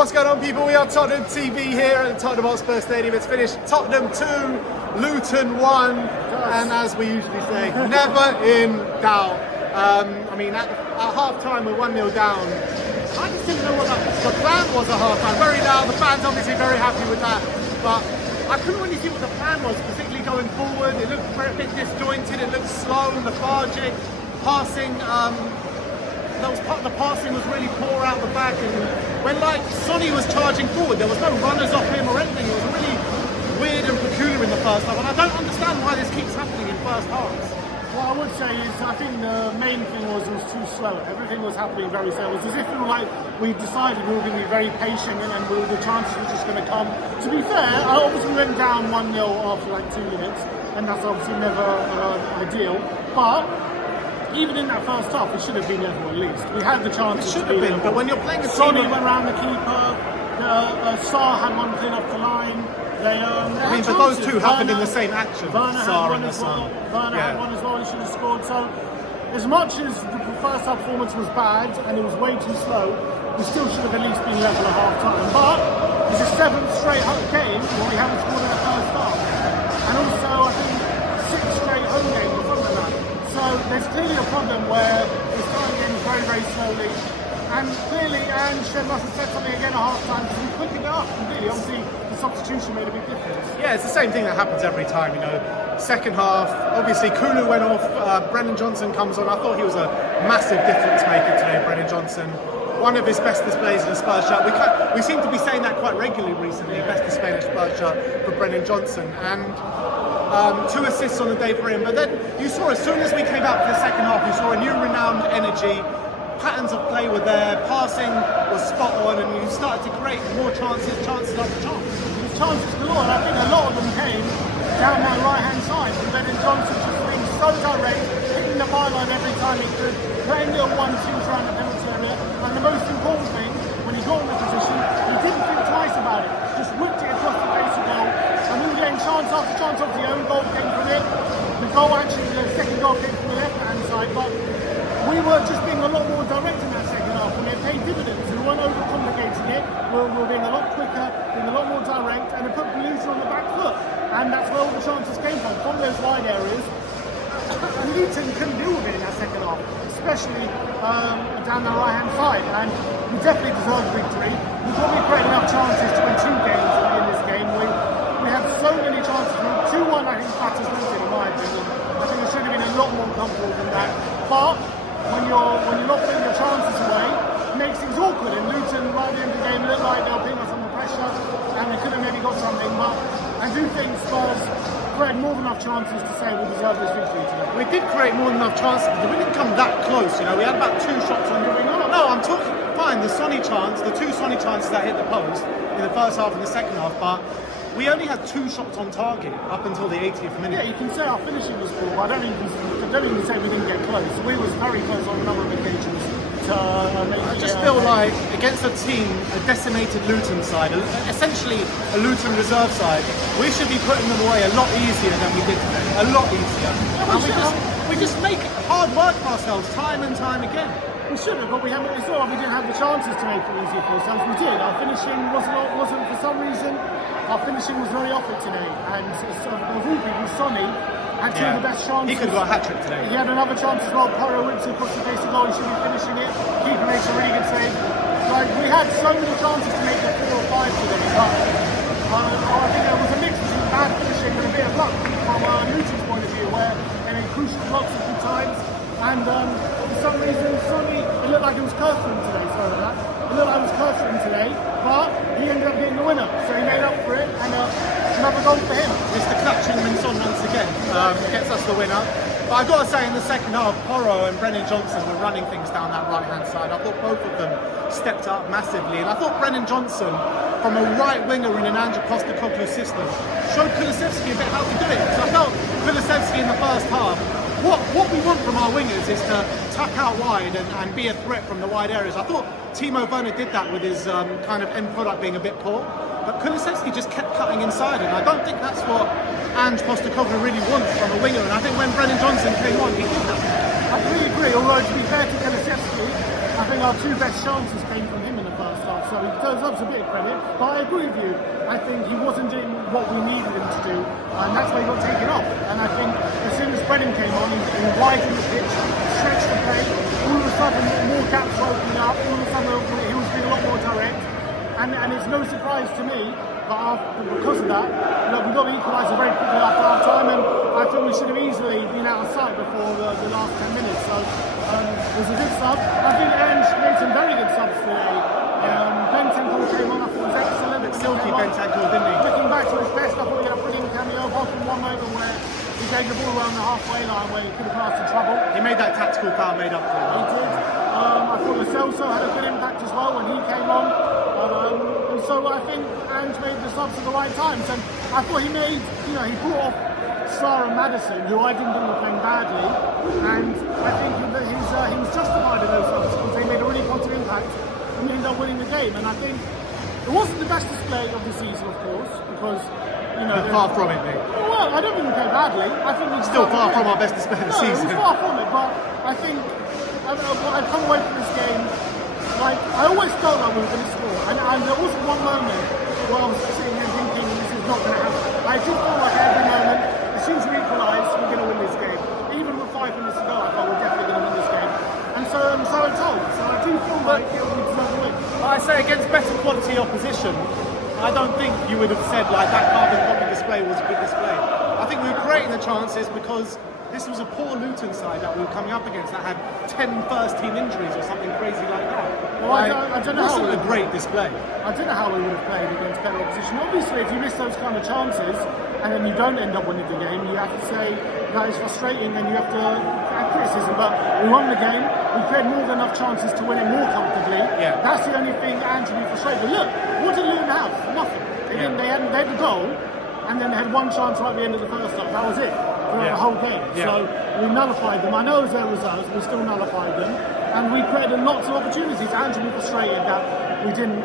What's going on, people? We are Tottenham TV here at the Tottenham Hotspur Stadium. It's finished Tottenham 2, Luton 1, and as we usually say, never in doubt. I mean, at half-time we're 1-0 down. I just didn't know what the plan was at half-time. Very loud, the fans obviously very happy with that, but I couldn't really see what the plan was, particularly going forward. It looked a bit disjointed, it looked slow, lethargic, passing. The passing was really poor out the back, and when Sonny was charging forward, there was no runners off him or anything. It was really weird and peculiar in the first half, and I don't understand why this keeps happening in first halves. What I would say is, I think the main thing was it was too slow. Everything was happening very slow. It was as if we decided we were going to be very patient and the chances were just going to come. To be fair, I obviously went down 1-0 after 2 minutes, and that's obviously never ideal. But even in that first half, it should have been level at least. We had the chance. It should have been, but when you're playing a team, Sonny went round the keeper. Sarr had one clean off the line. I mean, but those two happened in the same action. Werner Sarr had one and as well. Werner had one as well. He should have scored. So, as much as the first half performance was bad and it was way too slow, we still should have at least been level at half time. But it's a 7th straight game where we haven't scored in the first half, and also I think 6 straight home games or something like that. So there's clearly a problem where we're starting games very, very slowly. And clearly, Shed must have said something again at half time because we couldn't get up completely. Obviously, the substitution made a big difference. Yeah, it's the same thing that happens every time, you know. Second half, obviously, Kulu went off, Brennan Johnson comes on. I thought he was a massive difference maker today, Brennan Johnson. One of his best displays in a Spurs shirt. We seem to be saying that quite regularly recently, best display in a Spurs shirt for Brennan Johnson. And 2 assists on the day for him. But then you saw, as soon as we came out for the second half, you saw a new renowned energy. Patterns of play were there, passing was spot on, and you started to create more chances after chance. There's chances galore, and I think a lot of them came down that right-hand side, and Brennan Johnson just being so direct, hitting the byline every time he could, playing little 1-2s around the penalty area, and the most important thing, when he got in the position, he didn't think twice about it, just whipped it across the face of goal, and we were getting chance after chance. Obviously, the own goal came from it, the second goal came from the left-hand side, but we were just being a lot more direct in that second half, and it paid dividends. We weren't overcomplicating it. We were being a lot quicker, being a lot more direct, and it put Luton on the back foot. And that's where all the chances came from those wide areas. And Luton couldn't deal with it in that second half, especially down the right-hand side. And we definitely deserved victory. We probably created enough chances to win 2 games in this game. We had so many chances. 2-1, I think, flatters Luton, in my opinion. I think it should have been a lot more comfortable than that. But when you're not putting your chances away, it makes things awkward. And Luton, right at the end of the game, looked like they were putting us under pressure, and they could have maybe got something. But I do think Spurs created more than enough chances to say we deserve this victory today. We did create more than enough chances, but we didn't come that close. You know, we had about 2 shots on the wing. No, I'm talking fine. The Sonny chance, the 2 Sonny chances that hit the post in the first half and the second half, but we only had 2 shots on target up until the 80th minute. Yeah, you can say our finishing was poor, but I don't even say we didn't get close. We was very close on a number of occasions. I just feel like against a team, a decimated Luton side, essentially a Luton reserve side, we should be putting them away a lot easier than we did today. A lot easier. And we just make hard work for ourselves time and time again. We should have, but we didn't have the chances to make it easier for ourselves. We did. Our finishing wasn't for some reason. Our finishing was very off it today, and of all people, Sonny had 2 of the best chances. He could have got a hat trick today. He had another chance as well. Porro whips it across the face of goal. He should be finishing it. Keeper makes a really good save. We had so many chances to make it 4 or 5 today, but I think there was a mix between bad finishing and a bit of luck from Luton's point of view, where they made crucial blocks at good times. And for some reason, Sonny, it looked like it was cursed for him today. Sorry about that. It looked like it was cursed for him today, but he ended up getting the winner, so he made up for it, and another goal for him. Mr. Clutching Minson once again gets us the winner. But I've got to say, in the second half, Porro and Brennan Johnson were running things down that right-hand side. I thought both of them stepped up massively, and I thought Brennan Johnson, from a right winger in an Andrew Postecoglou system, showed Kulusevski a bit how to do it. So I felt Kulusevski in the first half, what we want from our wingers is to tuck out wide and be a threat from the wide areas. I thought Timo Werner did that with his kind of end product being a bit poor, but Kulusevski just kept cutting inside, and I don't think that's what Ange Postecoglou really wants from a winger, and I think when Brennan Johnson came on, he did that. I completely agree, although to be fair to Kulusevski, I think our 2 best chances came from him in the first half, so he deserves a bit of credit. But I agree with you. I think he wasn't doing what we needed him to do, and that's why he got taken off. And I think as soon as Brennan came on, he widened the pitch, stretched the play. All of a sudden, more gaps were opening up. All of a sudden, he was being a lot more direct. And it's no surprise to me that because of that, we got the equaliser very quickly after half time, and I thought we should have easily been out of sight before the last 10 minutes. So it was a good sub. I think Ange made some very good subs today. Bentancur came on, I thought was excellent. Silky Bentancur, didn't he? Looking back to his best, I thought he had a brilliant cameo, apart from one moment where he gave the ball around the halfway line where he could have got us in trouble. He made that tactical foul made up for it. He did. I thought Lo Celso had a good impact as well when he came on. And so I think Ange made the subs at the right times. And I thought he brought off Sarr and Maddison, who I didn't think were playing badly. And I think that he was justified in those subs because they made a really positive impact and we ended up winning the game. And I think it wasn't the best display of the season, of course, because far from it, mate. Well, I don't think we played badly. I think we still far from our best display of the season. It was far from it, but I think I've come away from this game. Like, I always felt like we were going to score, and there wasn't one moment where I was sitting here thinking this is not going to happen. I did feel like every moment, as soon as we equalise, we're going to win this game. Even with 5 minutes to go, I thought we're definitely going to win this game. And so I'm told. So I do feel like we deserve to win. I say against better quality opposition, I don't think you would have said like that carbon copy display was a good display. I think we were creating the chances because this was a poor Luton side that we were coming up against that had 10 first-team injuries or something crazy like that. Well, I don't know. It wasn't a great display. I don't know how we would have played against better opposition. Obviously, if you miss those kind of chances and then you don't end up winning the game, you have to say that is frustrating and you have to have criticism. But we won the game. We created more than enough chances to win it more comfortably. Yeah. That's the only thing Ange would be frustrated. But look, what did Luton have? Nothing. They had the goal, and then they had one chance right at the end of the first half. That was it for the whole game. Yeah. So we nullified them. I know it was their reserves, we still nullified them. And we created lots of opportunities. Ange would be frustrated that we didn't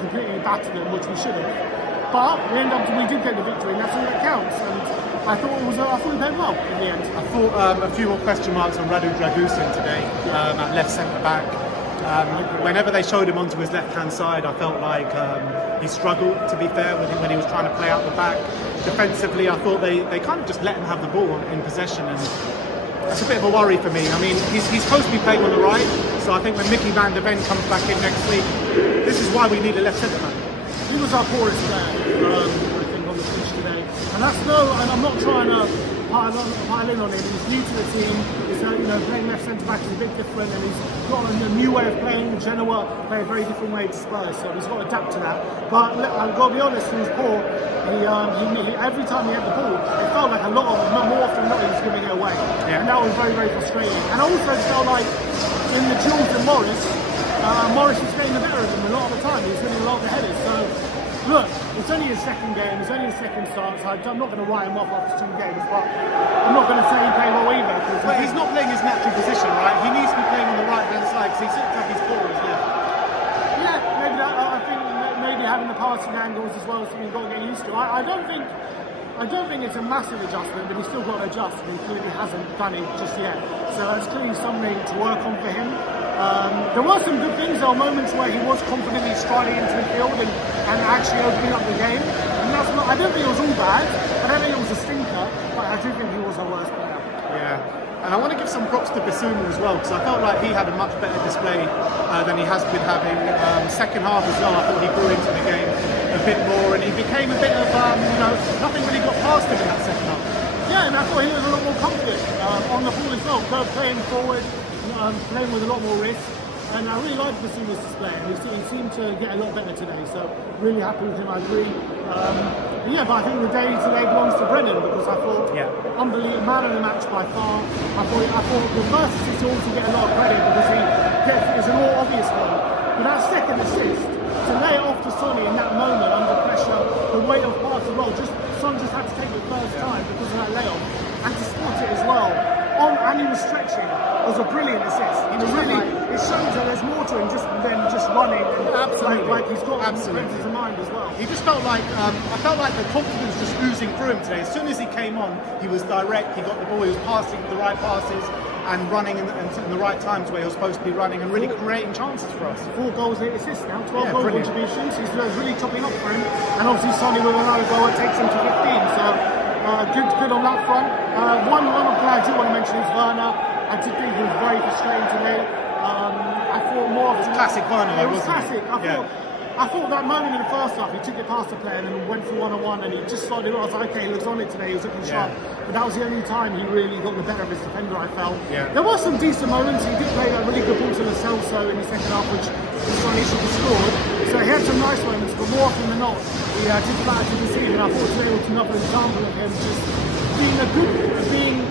completely batter them, which we should have. But we did get the victory, and that's all that counts. And I thought we played well in the end. I thought a few more question marks on Radu Dragusin today at left centre back. Whenever they showed him onto his left-hand side, I felt like he struggled, to be fair, with him when he was trying to play out the back. Defensively, I thought they kind of just let him have the ball in possession, and that's a bit of a worry for me. I mean, he's supposed to be playing on the right, so I think when Mickey van der Ven comes back in next week, this is why we need a left centre-back. He was our poorest player, I think, on the pitch today. And and I'm not trying to pile in on him. He's new to the team. He's playing left centre back is a bit different, and he's got a new way of playing. Genoa play a very different way to Spurs, so he's got to adapt to that. But I've got to be honest, he was poor. Every time he had the ball, it felt like more often than not, he was giving it away, and that was very, very frustrating. And I also felt like in the duels with Morris was getting the better of him a lot of the time. He was winning a lot of the headers. So look, it's only his second game, it's only his second start, so I'm not going to write him off after 2 games, but I'm not going to say he played well either. But he's not playing his natural position, right? He needs to be playing on the right-hand side because he looks like he's poor as left. Yeah, maybe that. I think maybe having the passing angles as well is something you've got to get used to. I don't think it's a massive adjustment, but he's still got to adjust, and he clearly hasn't done it just yet. So that's clearly something to work on for him. There were some good things. There were moments where he was confidently striding into the field and actually opening up the game. And I don't think it was all bad. I don't think it was a stinker, but I do think he was our worst player. Yeah, and I want to give some props to Bissouma as well, because I felt like he had a much better display than he has been having. Second half as well, I thought he grew into the game a bit more, and he became a bit of, nothing really got past him in that second half. Yeah, and I thought he was a lot more confident on the ball as well, playing forward. Playing with a lot more risk, and I really liked Bissouma's display. He seemed to get a lot better today, so really happy with him. I agree. But I think the day today belongs to Brennan, because I thought unbelievable, man of the match by far. I thought the first assist ought to get a lot of credit because it's a more obvious one. But that second assist, to lay it off to Sonny in that moment under pressure, the weight of pass as well. Son just had to take it first time because of that layoff, and to spot it as well. And he was stretching. It was a brilliant assist. It shows that there's more to him than just running and Absolutely. like he's got Absolutely. presence of mind as well. He just felt like I felt like the confidence just oozing through him today. As soon as he came on, he was direct. He got the ball. He was passing the right passes and running in the right times where he was supposed to be running and really creating chances for us. 4 goals, 8 assists now, 12 Yeah, goal brilliant. contributions. He's really topping up for him. And obviously Sonny with another goal, it takes him to 15. So good on that front. One player I do want to mention is Werner. I did think he was very frustrating today. I thought more of Classic Werner, it was wasn't it? classic. I thought that moment in the first half, he took it past the player and then went for one-on-one, and he just started. I was like, okay, he looks on it today. He was looking sharp, but that was the only time he really got the better of his defender. I felt. Yeah. There were some decent moments. He did play that really good ball to Lo Celso in the second half, which Sonny should have scored. So he had some nice moments, but more often than not, he did flat to deceive. And I thought today was another example of him just being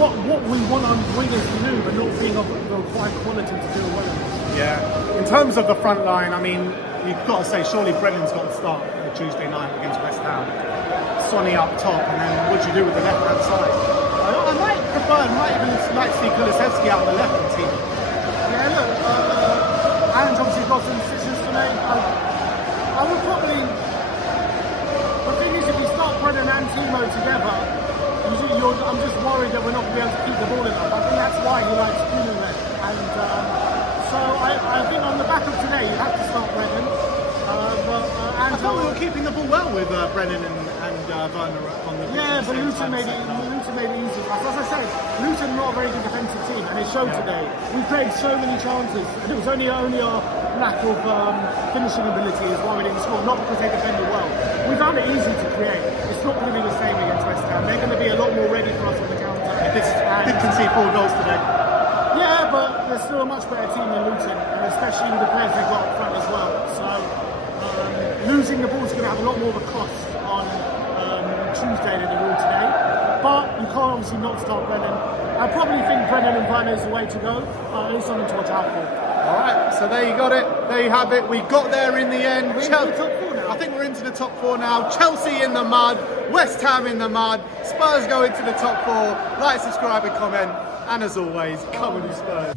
what we want on wingers to do, but not being of the required quality to do it well. Yeah. In terms of the front line, I mean, you've got to say, surely Brennan's got to start Tuesday night against West Ham. Sonny up top, and then what do you do with the left-hand side? I might even like to see Kulusevski out on the left-hand team. Yeah, look, Aaron's obviously got some decisions to make. I would probably. The thing is, if you start Brennan and Timo together, I'm just worried that we're not going to be able to keep the ball enough. I think that's why he likes Kulusevski. And so I think on the back of today, you have to start Brennan. I thought we were keeping the ball well with Brennan and Werner on the pitch. Yeah, but Luton made it easy. As I said, Luton not a very good defensive team, and it showed today. We created so many chances, and it was only our lack of finishing ability is why we didn't score, not because they defended well. We found it easy to create. It's not going to be the same against West Ham. They're going to be a lot more ready for us on the counter. Did concede 4 goals today. Yeah, but they're still a much better team than Luton, and especially with the players they've got up front as well. So losing the ball is going to have a lot more of a cost on Tuesday than it will today. But you can't obviously not start Brennan. I probably think Brennan and Werner is the way to go. At least something to watch out for. All right, so there you got it. There you have it. We got there in the end. We're into the top 4 now. I think we're into the top 4 now. Chelsea in the mud, West Ham in the mud. Spurs go into the top 4. Like, subscribe, and comment. And as always, come on, you Spurs.